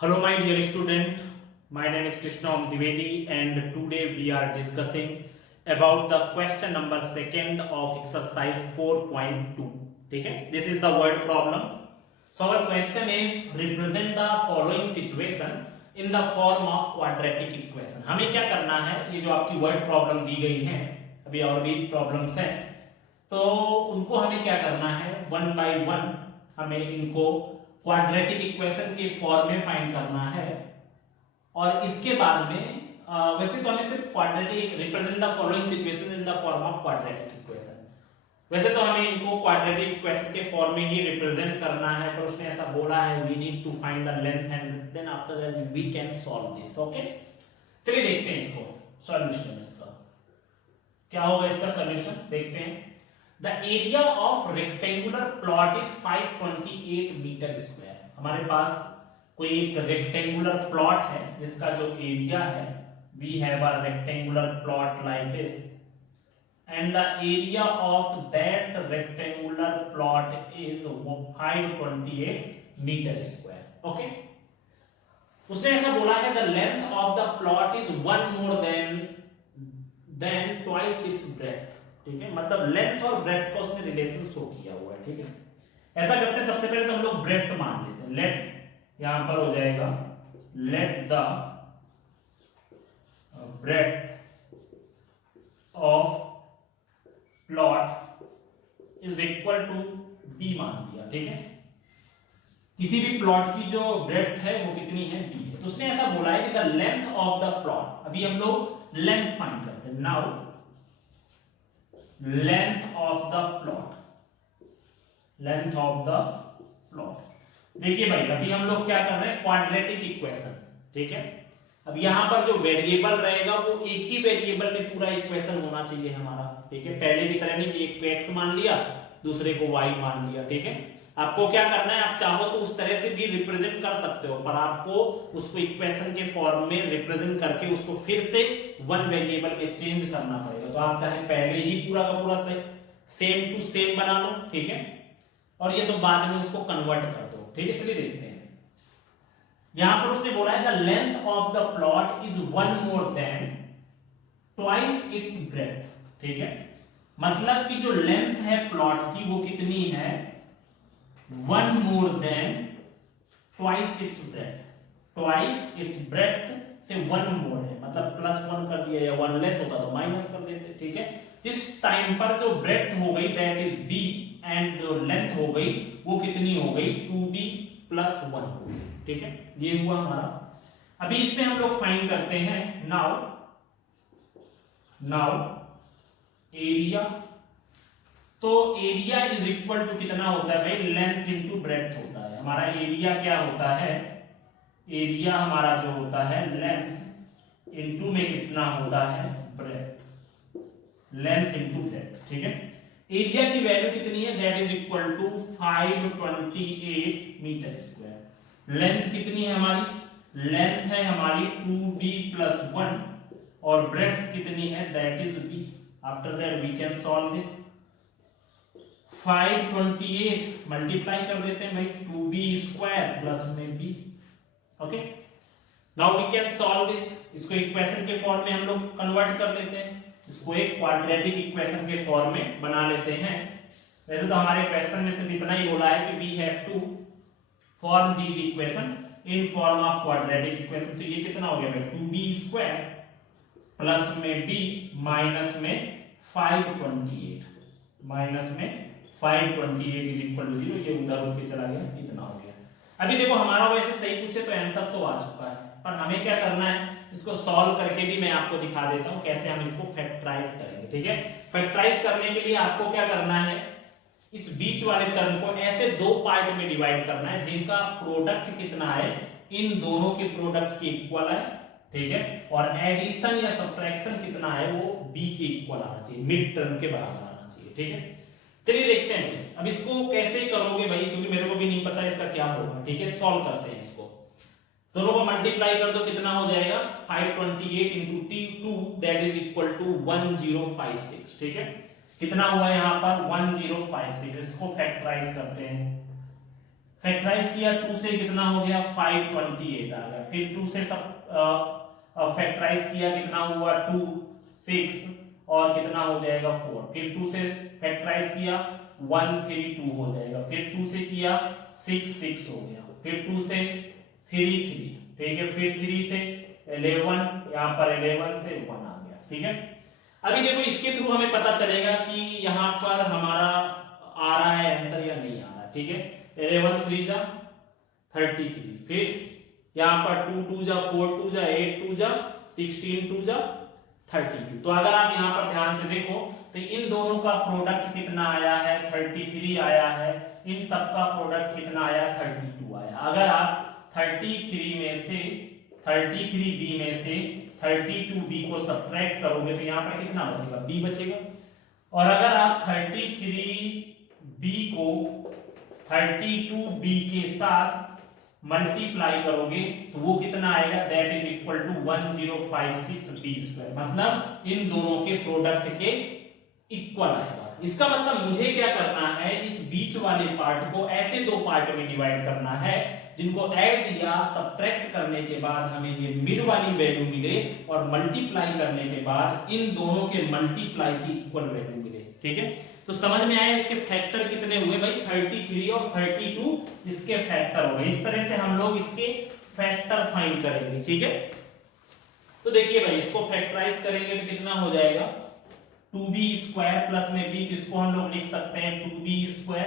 Hello, my dear student. My name is Krishna Divedi, and today we are discussing about the question number second of exercise 4.2. ठीक है, this is the word problem. So our question is represent the following situation in the form of quadratic equation. हमें क्या करना है, ये जो आपकी word problem दी गई है, अभी और भी प्रॉब्लम्स हैं, तो उनको हमें क्या करना है, वन बाय वन हमें इनको क्वाड्रेटिक इक्वेशन के फॉर्म में फाइंड करना है। और इसके बाद में वैसे तो हमें सिर्फ quadratic represent the following situation in the form of quadratic equation, वैसे तो हमें इनको क्वाड्रेटिक इक्वेशन के फॉर्म में ही रिप्रेजेंट करना है, पर उसने ऐसा बोला है we need to find the length and then after that we can solve this. Okay, चलिए देखते हैं इसको सॉल्यूशन। इसका क्या होगा, इसका सॉल्यूशन देखते हैं। The area of rectangular plot is 528 metre square. हमारे पास कोई एक रेक्टेंगुलर प्लॉट है जिसका जो एरिया है, we have a rectangular plot like this and the area of that rectangular plot is 528 metre square. Okay, उसने ऐसा बोला है the length of the plot is one more than twice its breadth। ठीक है, मतलब length और breadth का उसने रिलेशन शो किया हुआ है। ठीक है, ऐसा करते हैं, सबसे पहले तो हम लोग ब्रेड्थ मान लेते हैं। लेट यहां पर हो जाएगा let the breadth of plot is equal to b मान दिया। ठीक है, किसी भी प्लॉट की जो ब्रेड्थ है वो कितनी है, बी है। तो उसने ऐसा बोला है कि the length of the plot, अभी हम लोग लेंथ फाइंड करते हैं। Now length of the plot, length of the plot. देखिए भाई, अभी हम लोग क्या कर रहे हैं, क्वाड्रेटिक इक्वेशन। ठीक है, अब यहां पर जो वेरिएबल रहेगा वो एक ही वेरिएबल में पूरा इक्वेशन होना चाहिए हमारा। ठीक है, पहले की तरह नहीं कि एक को x मान लिया दूसरे को y मान लिया। ठीक है, आपको क्या करना है, आप चाहो तो उस तरह से भी रिप्रेजेंट कर सकते हो, पर आपको उसको इक्वेशन के फॉर्म में रिप्रेजेंट करके उसको फिर से वन वेरिएबल में चेंज करना पड़ेगा। तो आप चाहे पहले ही पूरा का पूरा सेम टू सेम बना लो, ठीक है, और ये तो बाद में उसको कन्वर्ट कर दो। ठीक है, चलिए देखते हैं। यहां पर उसने बोला है the length of the plot is one more than twice its breadth. ठीक है, मतलब कि जो लेंथ है प्लॉट की वो कितनी है, one more than twice its breadth. Twice its breadth से वन मोर है, मतलब प्लस वन कर दिया, या वन लेस होता तो माइनस कर देते। ठीक है, जिस टाइम पर जो ब्रेड्थ हो गई दैट इज बी एंड जो लेंथ हो गई वो कितनी हो गई, 2b प्लस 1 हो गई। ठीक है, ये हुआ हमारा। अभी इसमें हम लोग फाइंड करते हैं नाउ एरिया। तो एरिया इज इक्वल टू कितना होता है भाई, लेंथ इंटू ब्रेड्थ होता है। हमारा एरिया क्या होता है, एरिया हमारा जो होता है लेंथ इंटू में कितना होता है, ब्रेड्थ, लेंथ इंटू ब्रेड्थ। ठीक है, एरिया की वैल्यू कितनी है, that is equal to 528 metre square. Length कितनी है हमारी, लेंथ है हमारी 2b प्लस 1 और ब्रेड्थ कितनी है, that is b। After that we can solve this. 528 multiply कर देते हैं भाई, 2b स्क्वायर प्लस में b। Okay, now we can solve this. इसको इक्वेशन के फॉर्म में हम लोग कन्वर्ट कर लेते हैं, इसको एक क्वाड्रेटिक इक्वेशन के फॉर्म में बना लेते हैं। वैसे तो हमारे क्वेश्चन में सिर्फ इतना ही बोला है कि we have to form this equation in form of quadratic equation. तो ये कितना हो गया भाई, 2b स्क्वायर प्लस में b माइनस में 528, माइनस में 528 इज इक्वल टू 0। ये उधर होके चला गया, इतना हो गया। अभी देखो हमारा वैसे सही पूछे तो आंसर तो आ चुका है, पर हमें क्या करना है, इसको सॉल्व करके भी मैं आपको दिखा देता हूं कैसे हम इसको फैक्टराइज करेंगे। ठीक है, फैक्टराइज करने के लिए आपको क्या करना है, इस बीच वाले टर्म को ऐसे दो पार्ट में डिवाइड करना है जिनका प्रोडक्ट कितना है, इन दोनों के प्रोडक्ट के इक्वल है। ठीक है, और एडिशन या सब्ट्रैक्शन कितना है वो b के इक्वल आना चाहिए, मिड टर्म के बराबर आना चाहिए। ठीक है, चलिए देखते हैं अब इसको कैसे करोगे भाई, क्योंकि मेरे को भी नहीं पता इसका क्या होगा। ठीक है, सॉल्व करते हैं इसको। दोनों को मल्टीप्लाई कर दो, कितना हो जाएगा, 528 into t2 that is equal to 1056। ठीक है, कितना हुआ यहां पर 1056। इसको फैक्टराइज करते हैं। फैक्टराइज किया 2 से कितना हो गया 528 आ गया। फिर 2 से सब फैक्टराइज किया कितना हुआ 2 6 और कितना हो जाएगा 4। फिर 2 से फैक्टराइज किया 132 हो जाएगा। फिर 2 से किया 6 6 हो गया। फिर 2 से 3 3, ठीक है। फिर 3 से 11, यहाँ पर 11 से 1 आ गया, ठीक है। अभी देखो इसके थ्रू हमें पता चलेगा कि यहाँ पर हमारा आ रहा है आंसर या नहीं आ रहा, ठीक है। 11 3 जा 33, फिर यहाँ पर 2 2 जा 4 2 जा 8 2 जा 16 2 जा 32। तो अगर आप यहाँ पर ध्यान से देखो तो इन दोनों का प्रोडक्ट कितना आया है 33 आया है। इन सब का प्रोडक्ट कितना आया 32 आया। अगर आप 33 में से 33b में से 32b को सब्ट्रैक्ट करोगे तो यहाँ पर कितना बचेगा b बचेगा। और अगर आप 33b को 32b के साथ मल्टीप्लाई करोगे तो वो कितना आएगा that is equal to 1056b²। मतलब इन दोनों के प्रोडक्ट के इक्वल आएगा। इसका मतलब मुझे क्या करना है, इस बीच वाले पार्ट को ऐसे दो पार्ट में डिवाइड करना है जिनको ऐड या सब्ट्रैक्ट करने के बाद हमें ये मिड वाली वैल्यू मिले और मल्टीप्लाई करने के बाद इन दोनों के मल्टीप्लाई की इक्वल वैल्यू मिले, ठीक है। तो समझ में आया इसके फैक्टर कितने हुए भाई 33 और 32 इसके फैक्टर हो गए। इस तरह से हम लोग इसके फैक्टर फाइंड करेंगे, ठीक है। तो देखिए भाई इसको फैक्टराइज करेंगे तो कितना हो जाएगा 2b² प्लस में b, किसको हम लोग लिख सकते हैं 2b²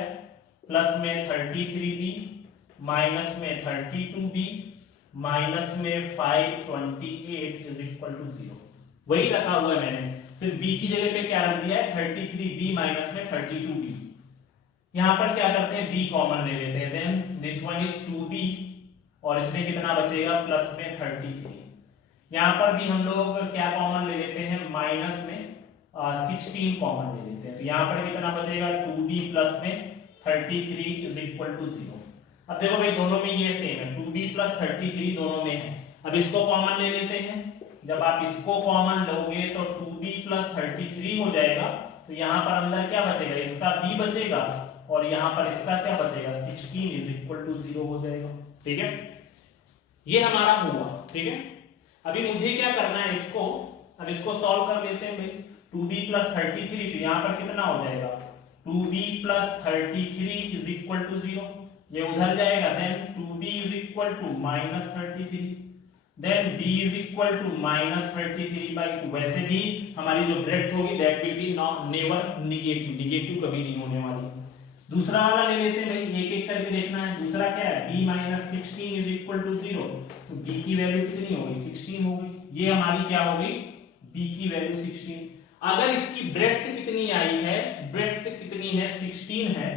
प्लस में 33b माइनस में 32b माइनस में 528 इज इक्वल टू 0। वही रखा हुआ है मैंने, सिर्फ b की जगह पे क्या रख दिया है 33b माइनस में 32b। यहां पर क्या करते हैं b कॉमन ले लेते हैं, then this one is 2b और इसमें कितना बचेगा प्लस में 33। यहां पर भी हम लोग क्या कॉमन ले लेते हैं माइनस में 16 कॉमन ले लेते हैं। तो यहां पर कितना बचेगा 2b प्लस में 33 इज इक्वल टू 0। अब देखो भाई दोनों में ये सेम है, 2b प्लस 33 दोनों में है। अब इसको कॉमन ले लेते हैं, जब आप इसको कॉमन लोगे तो 2b प्लस 33 हो जाएगा। तो यहाँ पर अंदर क्या बचेगा इसका b बचेगा और यहाँ पर इसका क्या बचेगा 16 इज इक्वल टू 0 हो जाएगा, ठीक है। ये हमारा हुआ, ठीक है। अभी मुझे क्या करना है इसको, अब इसको सॉल्व कर लेते हैं भाई। 2b प्लस 33 तो यहाँ पर कितना हो जाएगा 2b plus 33 is equal to 0, ये उधर जाएगा। Then 2b is equal to minus 33, then b is equal to minus 33/2। वैसे भी हमारी जो ब्रेड्थ होगी that will be never negative, negative कभी नहीं होने वाली। दूसरा वाला ले लेते हैं भाई, एक एक करके देखना है। दूसरा क्या है b minus 16 is equal to 0। तो b की वैल्यू कितनी होगी 16 होगी। ये हमारी क्या होगी b की वैल्यू 16। अगर इसकी ब्रेड्थ कितनी आई है, ब्रेड्थ कितनी है 16 है,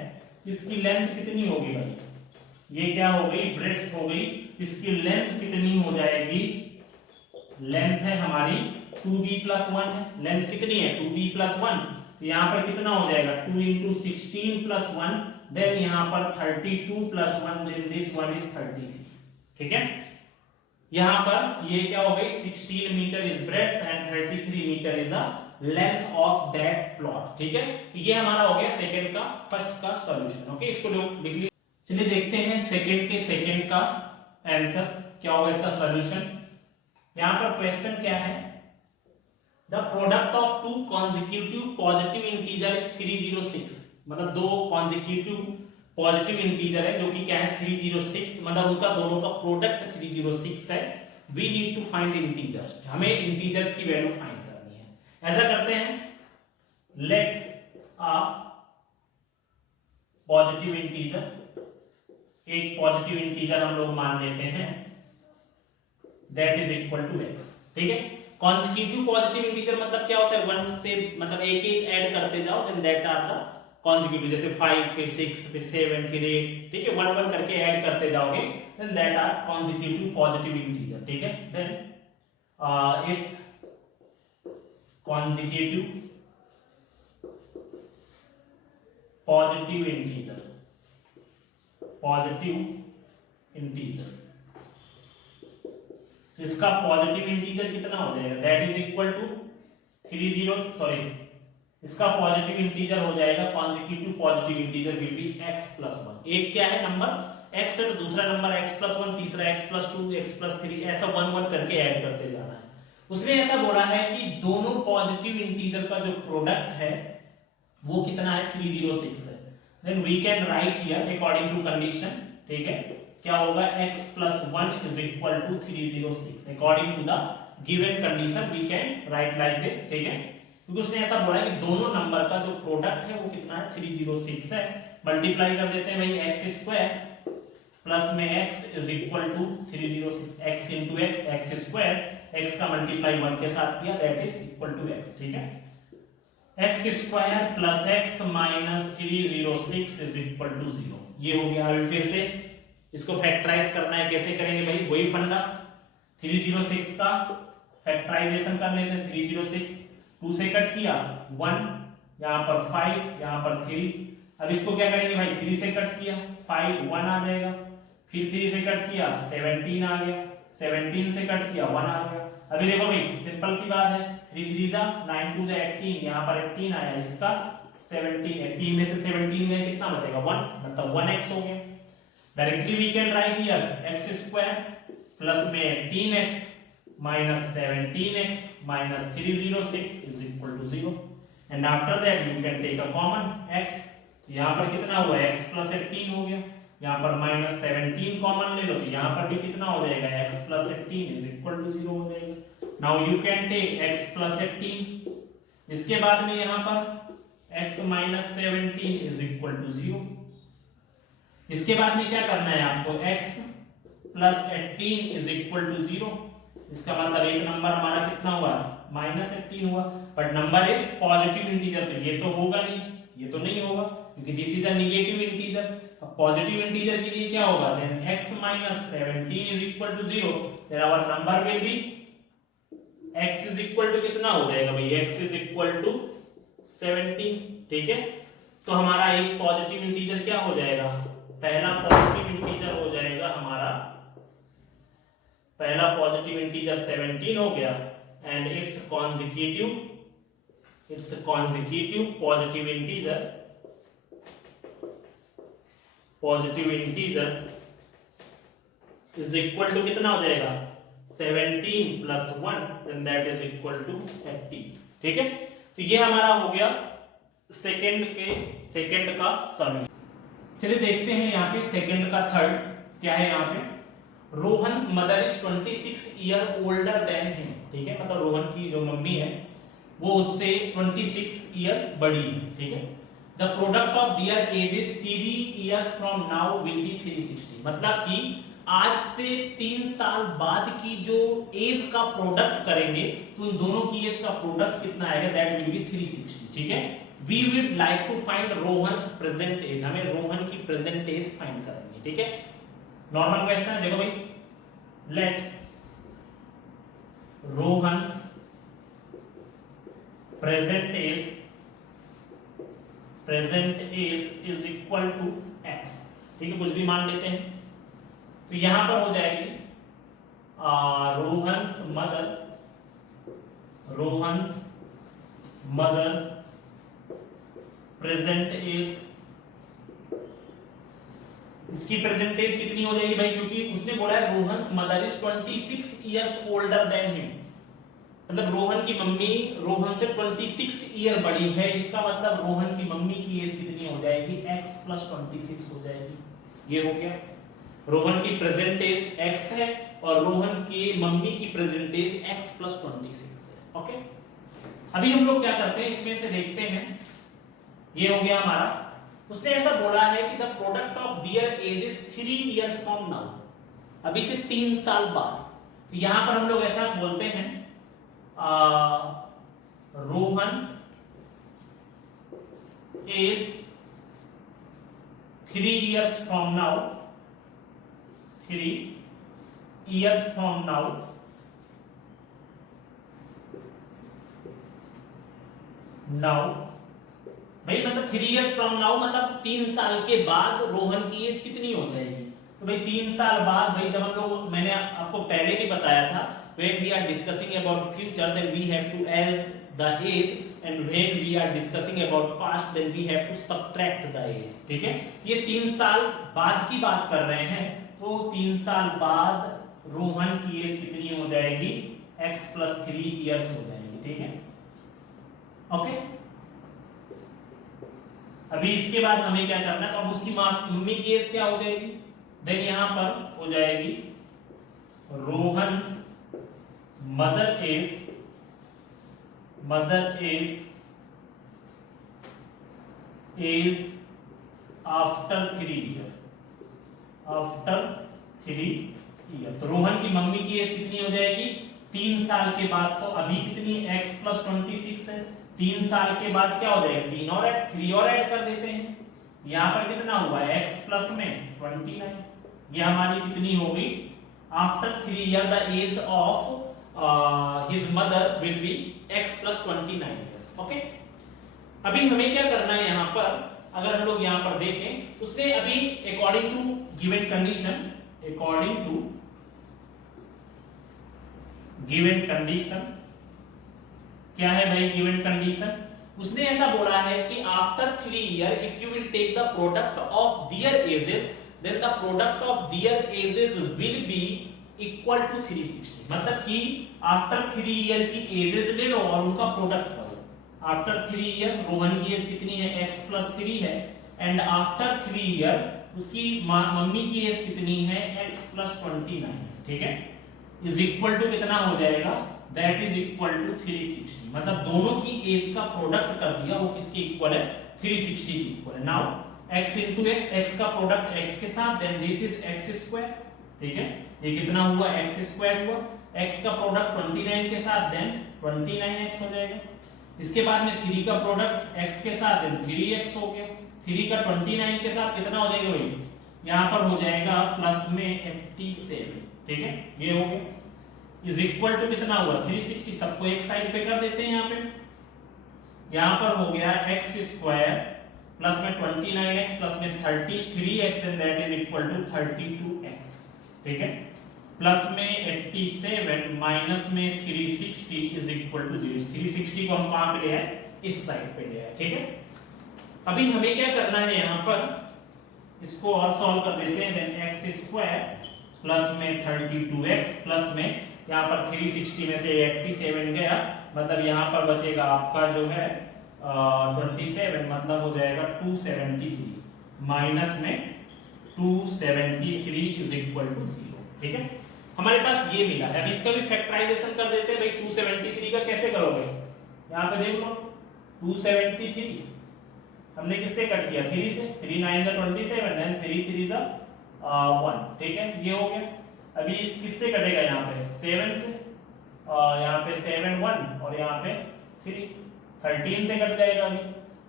इसकी लेंथ कितनी होगी भाई, ये क्या हो गई ब्रेड्थ हो गई। इसकी लेंथ कितनी हो जाएगी, लेंथ है हमारी 2b प्लस 1 है। लेंथ कितनी है 2b प्लस 1, तो यहाँ पर कितना हो जाएगा 2 इंटू 16 प्लस 1, देन यहाँ पर 32 plus 1, then this one is 33, ठीक है। यहाँ पर ये क्या हो गई 16 metre is breadth and 33 metre is the length of that plot, ठीक है। ये हमारा हो गया सेकंड का फर्स्ट का सॉल्यूशन, ओके। इसको लिख लीजिए। चलिए देखते हैं सेकंड के सेकंड का आंसर क्या होगा इसका सॉल्यूशन। यहां पर क्वेश्चन क्या है, the product of two consecutive positive integer is 306। मतलब दो कॉन्जिक्यूटिव पॉजिटिव इंटीजर है जो कि क्या है 306, मतलब उनका दोनों का प्रोडक्ट 306 है। We need to find integers, हमें इंटीजर्स की वैल्यू फाइंड करनी है। ऐसा करते हैं, लेट अ पॉजिटिव इंटीजर, एक पॉजिटिव इंटीजर हम लोग मान लेते हैं that is equal to x, ठीक है। कॉन्जिक्यूटिव पॉजिटिव इंटीजर मतलब क्या होता है 1 से, मतलब एक एक ऐड करते जाओ, then that are the consecutive. जैसे 5 फिर 6 फिर 7 फिर 8, ठीक है, 1 1 करके ऐड करते जाओगे, then that are consecutive positive integer, ठीक है। Then it's consecutive positive integer, positive integer, इसका पॉजिटिव इंटीजर कितना हो जाएगा that is equal to 30, sorry इसका पॉजिटिव इंटीजर हो जाएगा, consecutive positive integer will be x plus 1। एक क्या है नंबर x है तो दूसरा नंबर x+1, तीसरा x+2, x+3, ऐसा 1 1 करके ऐड करते जाना है। उसने ऐसा बोला है कि दोनों पॉजिटिव इंटीजर का जो प्रोडक्ट है वो कितना है, 306 है। Then we can write here according to condition, ठीक है, क्या होगा, x+1 is equal to 306 according to the given condition we can write like this, ठीक है, क्योंकि उसने ऐसा बोला है कि दोनों नंबर का जो प्रोडक्ट है वो कितना है, 306 है। मल्टीप्लाई कर देते हैं भाई, x स्क्वायर प्लस में x is equal to 306, x into x square, x का मल्टीप्लाई 1 के साथ किया, that is equal to x, ठीक है, x square plus x minus 306 is equal to 0, ये हो गया। अभी फिर से इसको फैक्टराइज करना है, कैसे करेंगे भाई, वही फंडा, 306 का फैक्टराइजेशन कर लेते हैं, 306 2 से कट किया 1, यहाँ पर 5, यहाँ पर 3, अब इसको क्या करेंगे भाई, 3 से कट किया 5 1 आ जाएगा, फिर 3 से कट किया 17 आ गया, 17 से कट किया 1 आ गया। अभी देखो भाई सिंपल सी बात है, 3 3 जा 9 2 जा 18, यहाँ पर 18 आया, इसका 17, 18 में से 17 में कितना बचेगा 1, मतलब 1x हो गया। Directly we can write here x square plus में 18x minus 17x minus 306 is equal to 0, and after that you can take a common x, यहाँ पर कितना हुआ, x प्लस 18 हो गया, यहाँ पर माइनस 17 कॉमन ले लो तो यहाँ पर भी कितना हो जाएगा, x plus 18 is equal to 0 हो जाएगा। Now you can take x plus 18, इसके बाद में यहाँ पर x minus 17 is equal to 0, इसके बाद में क्या करना है आपको, x plus 18 is equal to 0, इसका मतलब एक नंबर हमारा कितना हुआ, माइनस 18 हुआ, but number is positive integer, तो ये तो होगा नहीं, ये तो नहीं होगा क्योंकि this is a negative integer. अब पॉजिटिव इंटीजर के लिए क्या होगा, then x minus 17 is equal to 0, then our number will be x is equal to कितना हो जाएगा भाई, x इज इक्वल टू 17, ठीक है। तो हमारा एक पॉजिटिव इंटीजर क्या हो जाएगा, पहला पॉजिटिव इंटीजर हो जाएगा हमारा, पहला पॉजिटिव इंटीजर 17 हो गया, and it's consecutive positive integer is equal to कितना हो जाएगा, 17 plus 1, then that is equal to 18, ठीक है। तो ये हमारा हो गया सेकंड का सॉल्यूशन। चलिए देखते हैं यहाँ पे सेकंड का थर्ड क्या है, यहाँ पे Rohan's mother is 26 year older than him, ठीक है, मतलब रोहन की जो मम्मी है वो उससे 26 ईयर बड़ी है, ठीक है। The product of their edges 3 years from now will be 360, मतलब कि आज से 3 साल बाद की जो एज का प्रोडक्ट करेंगे तो उन दोनों की एज का प्रोडक्ट कितना आएगा, दैट विल बी 360, ठीक है। We would like to find Rohan's present age, हमें रोहन की प्रेजेंट एज फाइंड करेंगे, ठीक है। नॉर्मल क्वेश्चन है, देखो भाई, let Rohan's present age is equal to x, ठीक है, कुछ भी मान लेते हैं। तो यहां पर हो जाएगी रोहन्स मदर प्रेजेंट एज, इसकी प्रेजेंट एज कितनी हो जाएगी भाई, क्योंकि उसने बोला है Rohan's mother is 26 years older than him, मतलब रोहन की मम्मी रोहन से 26 ईयर बड़ी है, इसका मतलब रोहन की मम्मी की एज कितनी हो जाएगी, x प्लस 26 हो जाएगी, ये हो गया। रोहन की प्रेजेंट एज x है और रोहन की मम्मी की प्रेजेंट एज x प्लस 26 है, ओके। अभी हम लोग क्या करते हैं, इसमें से देखते हैं, ये हो गया हमारा, उसने ऐसा बोला है कि the product of their edges 3 years from now, अभी से 3 साल बाद, तो यहां पर हम लोग ऐसा बोलते हैं Rohan's age 3 years from now, 3 years from now भाई, मतलब 3 इयर्स फ्रॉम नाउ मतलब 3 साल के बाद रोहन की एज कितनी हो जाएगी, तो भाई 3 साल बाद, भाई जब हम लोग, मैंने आपको पहले भी बताया था, when we are discussing about future then we have to add the age, and when we are discussing about past then we have to subtract the age. ठीक है, ये 3 साल बाद की बात कर रहे हैं, तो 3 साल बाद रोहन की एज कितनी हो जाएगी, x + 3 इयर्स हो जाएगी. ठीक है, ओके. अभी इसके बाद हमें क्या करना है, तो अब उसकी मम्मी की एज क्या हो जाएगी, देन यहां पर हो जाएगी Rohan's mother age after 3 year. तो रोहन की मम्मी की एज कितनी हो जाएगी, 3 साल के बाद. तो अभी कितनी, x + 26 है. 3 साल के बाद क्या हो जाएगा, 3 और ऐड कर देते हैं. यहाँ पर कितना हुआ, x प्लस में 29. ये हमारी कितनी हो गई, after 3 year the age of his mother will be x + 29 years. Okay. अभी हमें क्या करना है यहाँ पर, अगर हम लोग यहाँ पर देखें, उसने अभी अकॉर्डिंग टू गिवन कंडीशन क्या है भाई गिवन कंडीशन, उसने ऐसा बोला है कि after 3 year if you will take the product of their ages then the product of their ages will be equal to 360. मतलब कि आफ्टर 3 ईयर की एजेस ले लो और उनका प्रोडक्ट करो. आफ्टर 3 ईयर रोहन की एज कितनी है, x + 3 है, एंड आफ्टर 3 ईयर उसकी मम्मी की एज कितनी है, x + 29. ठीक है, इज इक्वल टू कितना हो जाएगा, दैट इज इक्वल टू 360. मतलब दोनों की एज का प्रोडक्ट कर दिया, वो किसके इक्वल है, 360 के इक्वल है. Now x into x, x का प्रोडक्ट x के साथ, देन दिस इज x². ठीक है, ये कितना हुआ, x² हुआ. x का प्रोडक्ट 29 के साथ, देन 29x हो जाएगा. इसके बाद में 3 का प्रोडक्ट x के साथ, देन 3x हो गया. 3 का 29 के साथ कितना हो जाएगा भाई, यहाँ पर हो जाएगा प्लस में 87. ठीक है, ये हो गया. इज इक्वल टू कितना हुआ, 360. सबको एक साइड पे कर देते हैं. यहाँ पर हो गया x² प्लस में 29x प्लस में 33x, then that is equal to 32x. ठीक है, प्लस में 87 माइनस में 360 इज इक्वल टू 0. 360 को हम कहां पे ले आए, इस साइड पे ले आए. ठीक है, अभी हमें क्या करना है, यहाँ पर इसको और सॉल्व कर देते हैं. देन x² प्लस में 32x प्लस में यहाँ पर 360 में से 87 गया, मतलब यहाँ पर बचेगा आपका जो है 27, मतलब हो जाएगा 273 माइनस में 273 इज इक्वल टू 0. ठीक है, हमारे पास ये मिला है. अब इसका भी फैक्टराइजेशन कर देते हैं भाई. 273 का कैसे करोगे, यहाँ पे देख लो. 273 हमने किससे कट किया, 3 से. 3 9 का 27, देन 3 3 का 1. ठीक है, ये हो गया. अभी इस किससे कटेगा, यहाँ पे 7 से, यहाँ पे 7 1 और यहाँ पे 3 13 से कट जाएगा.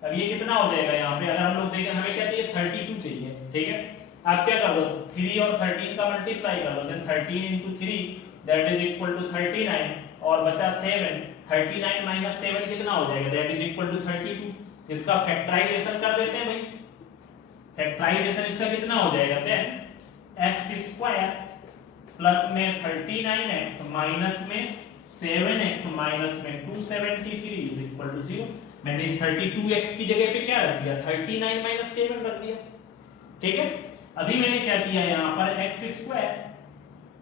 अभी ये कितना हो जाएगा, यहाँ पे अगर हम लोग देखें, हमें क्या चाहिए, 32 चाहिए. ठीक है, आप क्या कर दो, 3 और 13 का मल्टीप्लाई कर दो, then 13 into 3 that is equal to 39 और बचा 7. 39 माइनस 7 कितना हो जाएगा, दैट इज इक्वल टू 32. इसका फैक्टराइजेशन कर देते हैं भाई. फैक्टराइजेशन इसका कितना हो जाएगा, देन x² प्लस में 39x माइनस में 7x माइनस में 273 इज इक्वल टू 0. मैंने इस 32x की जगह पे क्या रख दिया, 39 माइनस 7 रख दिया. ठीक है, अभी मैंने क्या किया, यहाँ पर x²,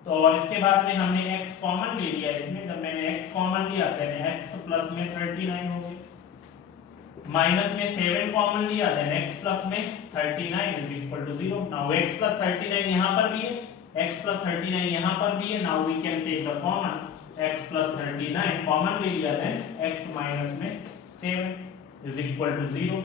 तो और इसके बाद में हमने x कॉमन ले लिया इसमें. जब मैंने x कॉमन लिया, देन x प्लस में 39 हो गया, माइनस में 7 कॉमन लिया, देन x प्लस में 39 is equal to 0. Now x plus 39 यहाँ पर भी है, x प्लस 39 यहाँ पर भी है. Now we can take the common, x plus 39 common ले लिया, देन x माइनस में 7 इज इक्वल टू 0.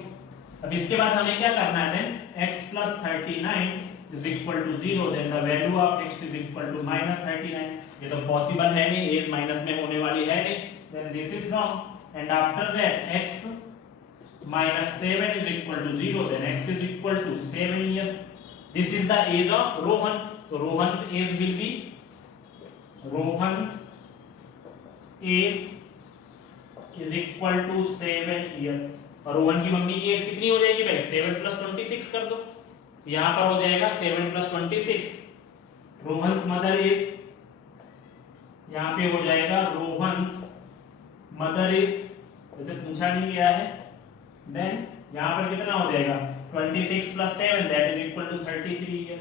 अब इसके बाद हमें क्या करना है, then x plus 39 is equal to 0, then the value of x is equal to minus 39. ये तो पॉसिबल है नहीं, एज माइनस में होने वाली है नहीं, then this is wrong. And after that x minus 7 is equal to 0, then x is equal to 7 years. This is the age of Rohan. So Rohan's age will be, Rohan's age is equal to 7 years. और रोहन की mummy की as कितनी हो जाएगी भाई, 7 plus 26 कर दो. यहाँ पर हो जाएगा 7 plus 26. रोहन्स मदर एज, यहाँ पे हो जाएगा रोहन्स मदर एज जैसे पूछा नहीं गया है। देन यहाँ पर कितना हो जाएगा 26 + 7 that is equal to 33 year.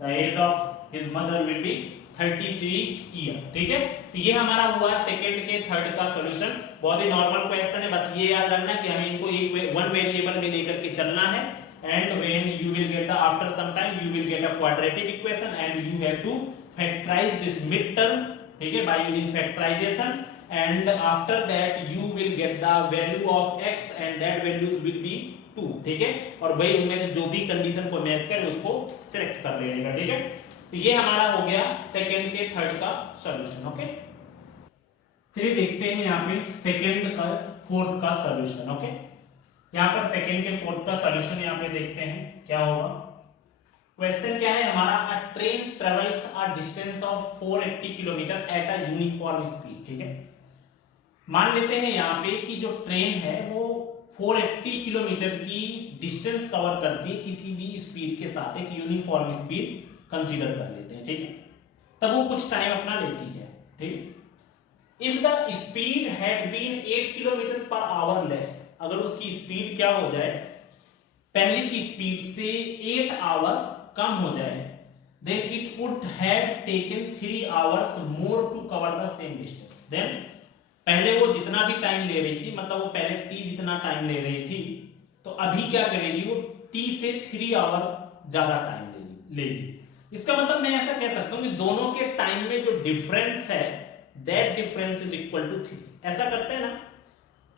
The age of his mother will be 33 year. ठीक है, तो ये हमारा हुआ सेकंड के थर्ड का सॉल्यूशन। बहुत ही नॉर्मल क्वेश्चन है, बस ये याद रखना कि हमें इनको एक वन वेरिएबल में लेकर के चलना है। And when you will get the after some time you will get a quadratic equation and you have to factorise this mid term, ठीक है, by using factorisation. And after that you will get the value of x and that values will be 2। ठीक है, और भाई उनमें से जो भी कंडीशन को मैच करे उसको सिलेक्ट कर लेने का। ठीक है, तो ये हमारा हो गया सेकंड के थर्ड का सॉल्यूशन। ओके, चलिए देखते हैं यहाँ पे सेकंड का फोर्थ का सॉल्यूशन। ओके, यहाँ पर सेकंड के फोर्थ का सॉल्यूशन यहाँ पे देखते हैं क्या होगा। क्वेश्चन क्या है हमारा, अ train travels a distance of 480 kilometre at a uniform speed. ठीक है, मान लेते हैं यहाँ पे कि जो ट्रेन है वो 480 किलोमीटर की डिस्टेंस कवर करती है किसी भी स्पीड के साथ, एक यूनिफॉर्म स्पीड कंसीडर कर लेते हैं। ठीक है, तब वो कुछ टाइम अपना लेती है। ठीक, if the speed had been 8 kilometre per hour less, अगर उसकी स्पीड क्या हो जाए, पहले की स्पीड से 8 आवर कम हो जाए, then it would have taken 3 hours more to cover the same distance। then पहले वो जितना भी टाइम ले रही थी, मतलब वो पहले t जितना टाइम ले रही थी, तो अभी क्या करेगी वो t से 3 आवर ज्यादा टाइम लेगी। इसका मतलब मैं ऐसा कह सकता हूं कि दोनों के टाइम में जो डिफरेंस है that difference is equal to 3। ऐसा करते हैं ना,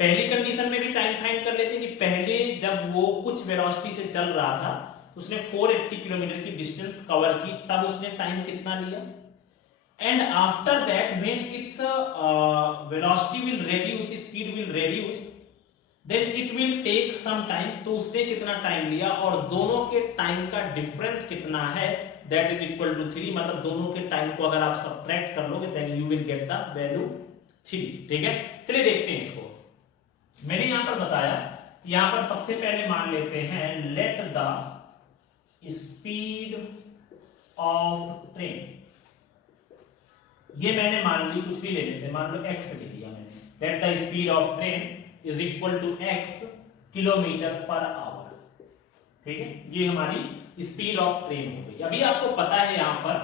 पहली कंडीशन में भी टाइम फाइंड कर लेते हैं कि पहले जब वो कुछ वेलोसिटी से चल रहा था, उसने 480 किलोमीटर की डिस्टेंस कवर की, तब उसने टाइम कितना लिया। And after that when its velocity will reduce, speed will reduce, then it will take some time, तो उसने कितना टाइम लिया और दोनों के टाइम का डिफरेंस कितना है दैट इज इक्वल टू 3। मतलब दोनों के टाइम को अगर आप सब्ट्रैक्ट कर लोगे then you will get the value 3। ठीक है, चलिए देखते हैं इसको। मैंने यहां पर बताया, यहां पर सबसे पहले मान लेते हैं late the speed of train, ये मैंने मान ली, कुछ भी ले लेते हैं, मान लो x ले लिया मैंने, let the speed of train is equal to x kilometre per hour. ठीक है, ये हमारी स्पीड ऑफ ट्रेन हो गई। अभी आपको पता है यहां पर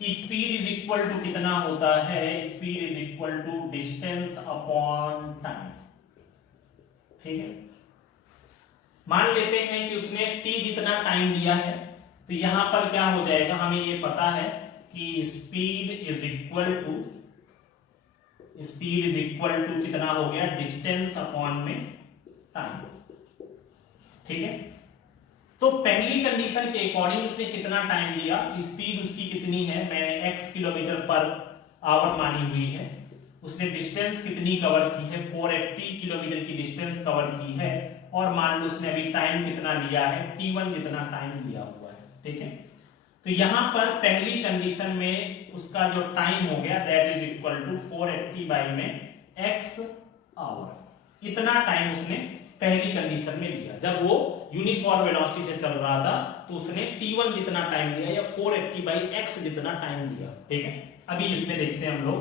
कि स्पीड इज इक्वल टू कितना होता है, speed is equal to distance upon time. ठीक है, मान लेते हैं कि उसने t जितना टाइम लिया है, तो यहां पर क्या हो जाएगा, हमें ये पता है कि स्पीड इज इक्वल टू कितना हो गया, डिस्टेंस अपॉन में टाइम। ठीक है, तो पहली कंडीशन के अकॉर्डिंग उसने कितना टाइम लिया, स्पीड उसकी कितनी है, मैंने x किलोमीटर पर आवर मानी हुई है, उसने डिस्टेंस कितनी कवर की है, 480 किलोमीटर की डिस्टेंस कवर की है, और मान लो उसने अभी टाइम कितना लिया है, t1 जितना टाइम लिया हुआ है। ठीक है, तो यहां पर पहली कंडीशन में उसका जो टाइम हो गया that is equal to 480 by में x आवर। इतना टाइम उसने पहली कंडीशन में लिया, जब वो यूनिफॉर्म वेलोसिटी से चल रहा था, तो उसने t1 जितना टाइम लिया या 480 बाई x जितना टाइम लिया। ठीक है, अभी इसमें देखते हैं हम लोग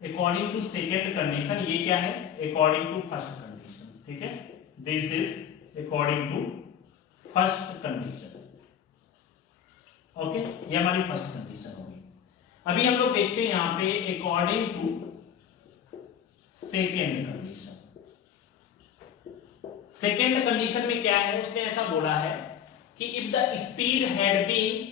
अकॉर्डिंग टू सेकेंड कंडीशन, ये क्या है, अकॉर्डिंग टू फर्स्ट कंडीशन। ठीक है, this is according to first condition. Okay, ये हमारी फर्स्ट कंडीशन होगी। अभी हम लोग देखते हैं यहां पे according to second condition. Second condition में क्या है, उसने ऐसा बोला है कि if the speed had been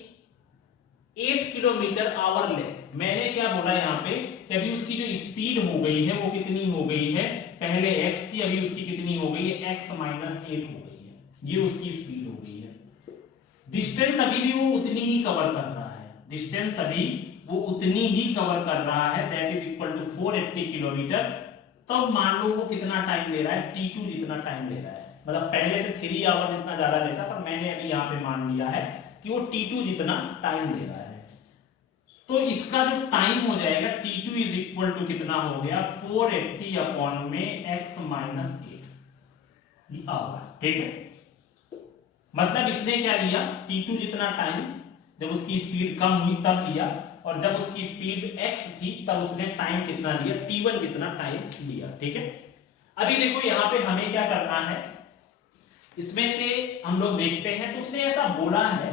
8 kilometre hour less. मैंने क्या बोला यहां पे कि अभी उसकी जो स्पीड हो गई है वो कितनी हो गई है, पहले x थी, अभी उसकी कितनी हो गई है, x - 8 हो गई है, ये उसकी स्पीड हो गई है। डिस्टेंस अभी भी वो उतनी ही कवर कर रहा है, डिस्टेंस अभी वो उतनी ही कवर कर रहा है, that is equal to 480 kilometre. तब मान लो वो कितना टाइम ले रहा है, t2 जितना टाइम ले रहा है, मतलब पहले से 3 आवर जितना ज्यादा लेता, पर मैंने अभी यहाँ पे मान लिया है कि वो t2 जितना टाइम ले रहा है। तो इसका जो टाइम हो जाएगा t2 इज इक्वल टू कितना हो गया, 480 अपॉन में x - 8 आवर। ठीक है, मतलब इसने क्या लिया, t2 जितना टाइम जब उसकी स्पीड कम हुई तब लिया, और जब उसकी स्पीड x थी तब उसने टाइम कितना लिया, t1 कितना टाइम लिया। ठीक है, अभी देखो यहाँ पे हमें क्या करना है, इसमें से हम लोग देखते हैं तो उसने ऐसा बोला है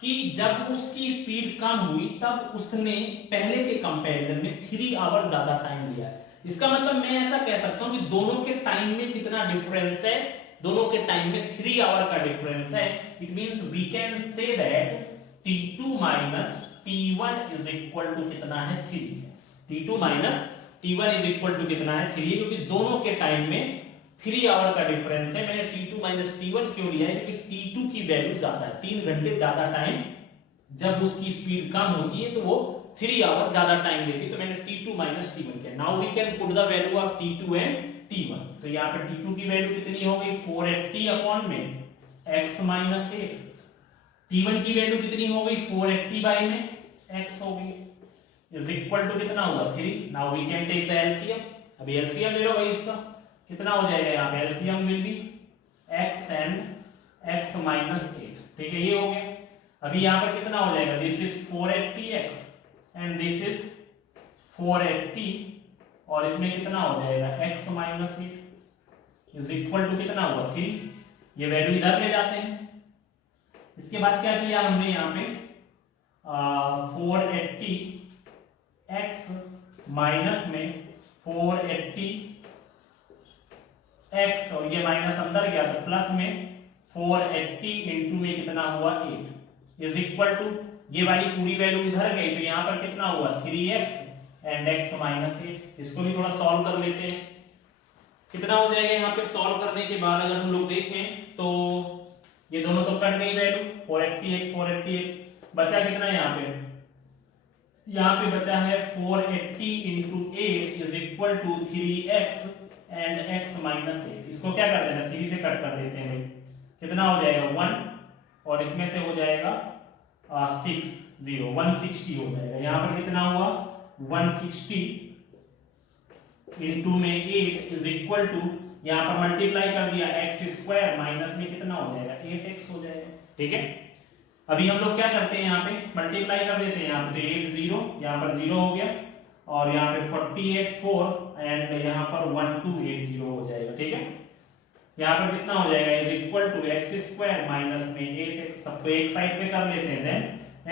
कि जब उसकी स्पीड कम हुई तब उसने पहले के कंपैरिजन में 3 आवर ज्यादा टाइम लिया है। इसका मतलब मैं ऐसा कह सकता हूं कि दोनों के टाइम में कितना डिफरेंस है, दोनों के टाइम में 3 आवर का डिफरेंस है। It means we can say that t2 minus t1 is equal to कितना है 3। t2 minus t1 is equal to कितना है 3, क्योंकि दोनों के टाइम में 3 आवर का डिफरेंस है। मैंने t2 माइनस t1 क्यों लिया है, क्योंकि t2 की वैल्यू ज्यादा है, 3 घंटे ज्यादा टाइम, जब उसकी स्पीड कम होती है तो वो 3 आवर ज्यादा टाइम लेती है, तो मैंने t2 माइनस t1 किया। Now we can put the value of t2 and t1। तो यहाँ पे t2 की वैल्यू कितनी हो गई 480 अपॉन में x माइनस 8, t1 की वैल्यू कितनी हो गई 480 बाई में x हो गई, इज इक्वल टू कितना हुआ 3। Now we can take the LCM, अभी एलसीएम ले लो भाई, इसका कितना हो जाएगा, यहाँ पे LCM will be x and x minus 8। ठीक है, ये हो गया। अभी यहाँ पर कितना हो जाएगा, this is 480x and this is 480, और इसमें कितना हो जाएगा x minus 8 is equal to कितना हुआ 3। ये वैल्यू इधर ले जाते हैं। इसके बाद क्या किया हमने यहाँ पे 480x माइनस में 480x, और ये माइनस अंदर गया तो प्लस में 480 इंटू में कितना हुआ 8 इज इक्वल टू, ये वाली पूरी वैल्यू इधर गई तो यहाँ पर कितना हुआ 3x एंड x माइनस 8। इसको भी थोड़ा सॉल्व कर लेते हैं, कितना हो जाएगा यहाँ पे सॉल्व करने के बाद अगर हम लोग देखें तो ये दोनों तो कट गई वैल्यू, 480x बचा कितना यहाँ पे बचा है 480 into 8 is equal to 3x and x minus 8। इसको क्या कर देना 3 से कट कर देते हैं भाई, कितना हो जाएगा 1, और इसमें से हो जाएगा 160 हो जाएगा। यहाँ पर कितना हुआ 160 इंटू में 8 इज इक्वल टू, यहाँ पर मल्टीप्लाई कर दिया x स्क्वायर माइनस में कितना हो जाएगा 8x हो जाएगा। ठीक है, अभी हम लोग क्या करते हैं यहाँ पे मल्टीप्लाई कर देते हैं, यहाँ पे 8 0, यहाँ पर 0 हो गया, और यहाँ पे 48 4 एंड यहाँ पर 1280 हो जाएगा। ठीक है, यहाँ पर कितना हो जाएगा is equal to x square minus में 8x, सबको एक साइड पे कर लेते हैं, देन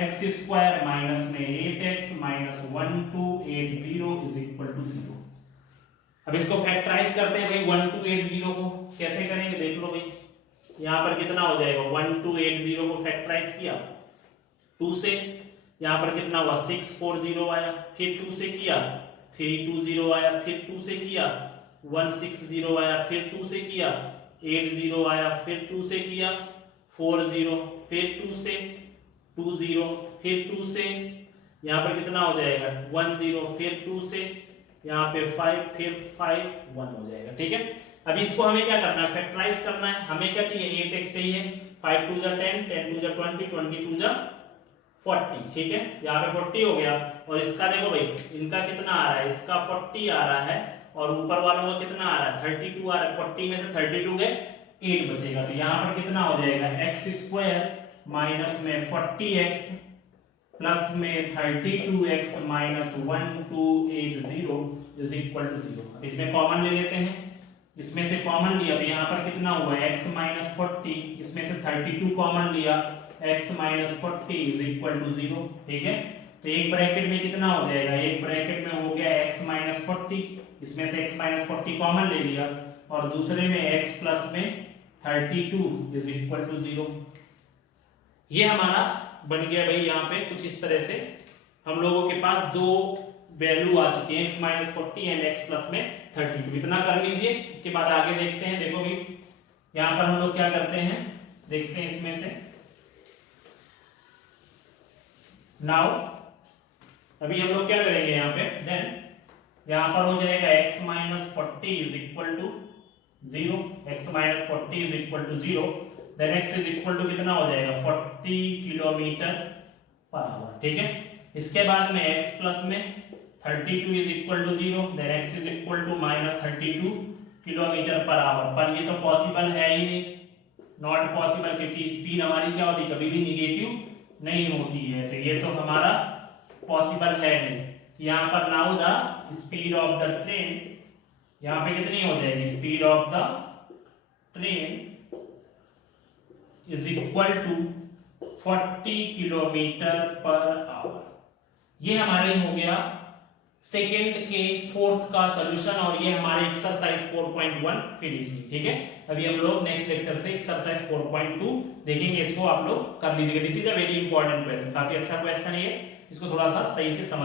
x स्क्वायर माइनस में 8x minus 1280 is equal to 0। अब इसको फैक्टराइज करते हैं भाई 1280 को, कैसे करेंगे देख लो भाई, यहाँ पर कितना हो जाएगा 1280 को फैक्टराइज किया 2 से, यहाँ पर कितना हुआ 640 आया, फिर 2 से किया 320 आया, फिर 2 से किया 160 आया, फिर 2 से किया 80 आया, फिर 2 से किया 40, फिर 2 से 20, फिर 2 से यहाँ पर कितना हो जाएगा 10, फिर 2 से यहाँ पे 5, फिर 5 1 हो जाएगा। ठीक है, अब इसको हमें क्या करना है फैक्टराइज करना है। हमें क्या चाहिए 8x चाहिए, 5 2 जा 10, 10 2 जा 20, 20 2 जा 40। ठीक है, यहाँ पे 40 हो गया, और इसका देखो भाई इनका कितना आ रहा है, इसका 40 आ रहा है, और ऊपर वालों का कितना आ रहा है 32 आ रहा है, 40 में से 32 गए 8 बचेगा, तो यहाँ पर कितना हो जाएगा x स्क्वायर माइनस में 40x प्लस में 32x minus 1280 is equal to 0। इसमें कॉमन ले लेते हैं, इसमें से कॉमन लिया तो यहाँ पर कितना हुआ x माइनस 40, इसमें से 32 कॉमन लिया x minus 40 is equal to 0। ठीक है, तो एक ब्रैकेट में कितना हो जाएगा, एक ब्रैकेट में हो गया x माइनस 40, इसमें से x माइनस 40 कॉमन ले लिया, और दूसरे में x प्लस में 32 इज इक्वल टू 0। ये हमारा बन गया भाई, यहाँ पे कुछ इस तरह से हम लोगों के पास दो वैल्यू आ चुकी है x minus 40 and x plus में 32। इतना कर लीजिए, इसके बाद आगे देखते हैं। देखो भाई यहाँ पर हम लोग क्या करते हैं, देखते हैं इसमें से। नाउ अभी हम लोग क्या करेंगे यहाँ पे, देन यहाँ पर हो जाएगा x minus 40 is equal to 0, x minus 40 is equal to 0, then x is equal to कितना हो जाएगा 40 किलोमीटर पर आवर। ठीक है, इसके बाद में x प्लस में 32 is equal to 0, then x is equal to minus 32 kilometre per hour. पर ये तो पॉसिबल है ही नहीं, नॉट पॉसिबल, क्योंकि स्पीड हमारी क्या होती है कभी भी निगेटिव नहीं होती है, तो ये तो हमारा पॉसिबल है नहीं। यहाँ पर now the speed of the train, यहाँ पे कितनी हो जाएगी, speed of the train is equal to 40 kilometre per hour. ये हमारे हो गया सेकेंड के फोर्थ का सॉल्यूशन, और ये हमारे एक्सरसाइज 4.1 फिनिश हुई। ठीक है, अभी हम लोग नेक्स्ट लेक्चर से एक्सरसाइज 4.2 देखेंगे, इसको आप लोग कर लीजिएगा। This is a very important question, काफी अच्छा क्वेश्चन है ये, इसको थोड़ा सा सही से समझ